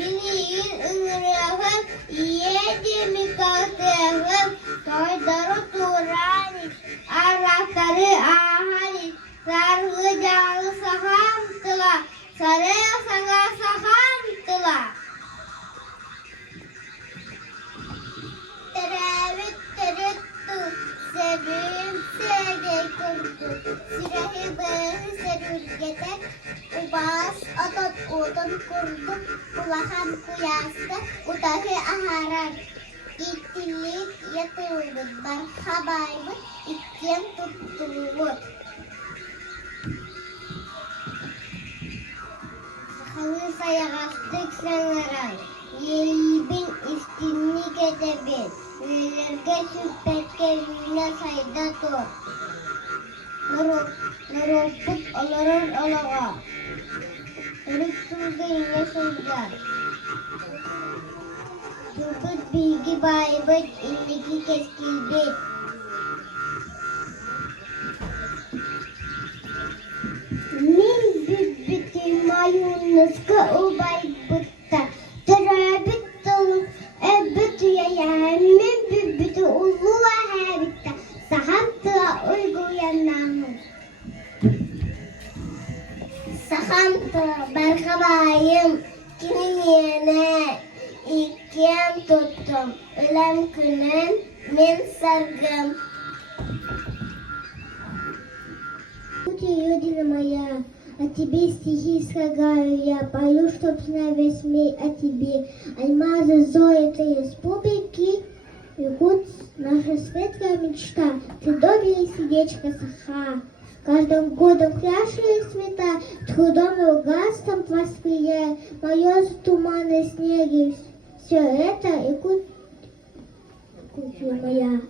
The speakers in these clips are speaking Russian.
Милиин ыңырығым, иедемі калтығым, тойдыры тураниш, арақтары ағаниш, зарғы жағы сахамтыла, сары саңа сахамтыла. Tərəvit tərəttü, səbim səgəy kurdu, sirəhi bəhi sərürgətə, ubas otot odun kurdu, ulaham kuyasta, utahi aharar. İttilik yatıldı, barhabaydı, ikken tuttuldu. Sahalı sayağastık sanıray, yelbin istinlik edebin, öylerge süpetke yüne sayda tur. Naroput olurur olağa, ırık suzda yine suzlar. Turgut bilgi baybıt, illiki keskilbet. Min bübbütü mayunluska ubaybıtta, terabit dolu ebbütü yayan, min bübbütü ulluğa habitta, sahamtığa uyguyanamız. Sahamtığa barkabayım, kinin yene, İkken tuttum, ölem günün min sargım. Родина моя, о тебе стихи слагаю я, пою, чтоб знал весь мир о тебе. Альмазы золота республики, бегут наша светлая мечта. Ты доброе сердечко саха, каждым годом краше цвета, трудом и лгастом восприяя, мое туманной снеги. Все это и кутья моя.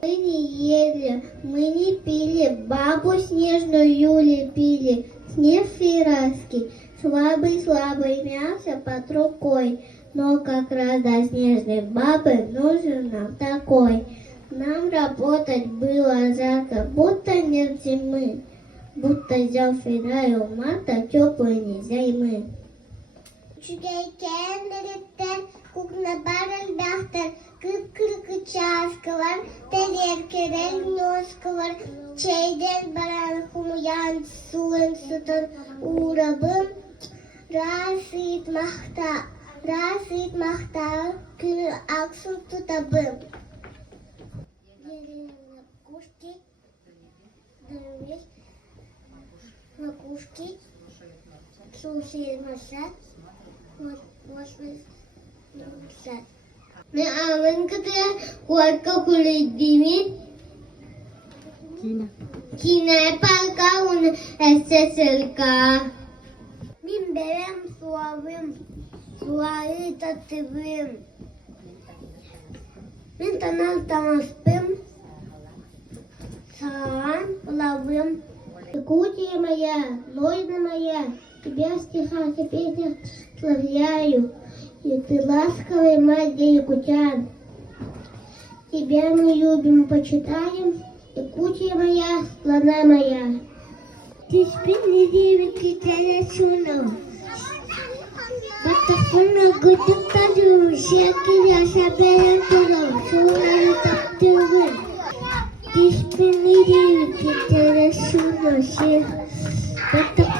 Мы не ели, мы не пили, бабу снежную лепили, снег фиранский, слабый мясо под рукой. Но как раз до снежной бабы нужен нам такой. Нам работать было жарко, будто нет зимы, будто взял февраль марта теплые зимы. Çügeyken deritten kukna barın dahtar, kırk çaskılar, telerkeren yoskılar, çeyden baran humuyan sulun sütun uğrabım, rasit mahta, günü aksın tutabım. Кушки, макушки, слушает масад. Ne aman kata kuarka kulidimi Kina palka un SSLK Min berem suavi tativim Min tanal tamaspim Саан ловим Якутия моя, Лойна моя Тебя в стихах и песнях славляю, и ты ласковый мать для якутян. Тебя мы любим и почитаем, Якутия моя, страна моя. Ты спинни девики телесуну, батафуна гудукаду, шекиля шаберен тулом, шураю таптывым. Ты спинни девики телесуну, батафуна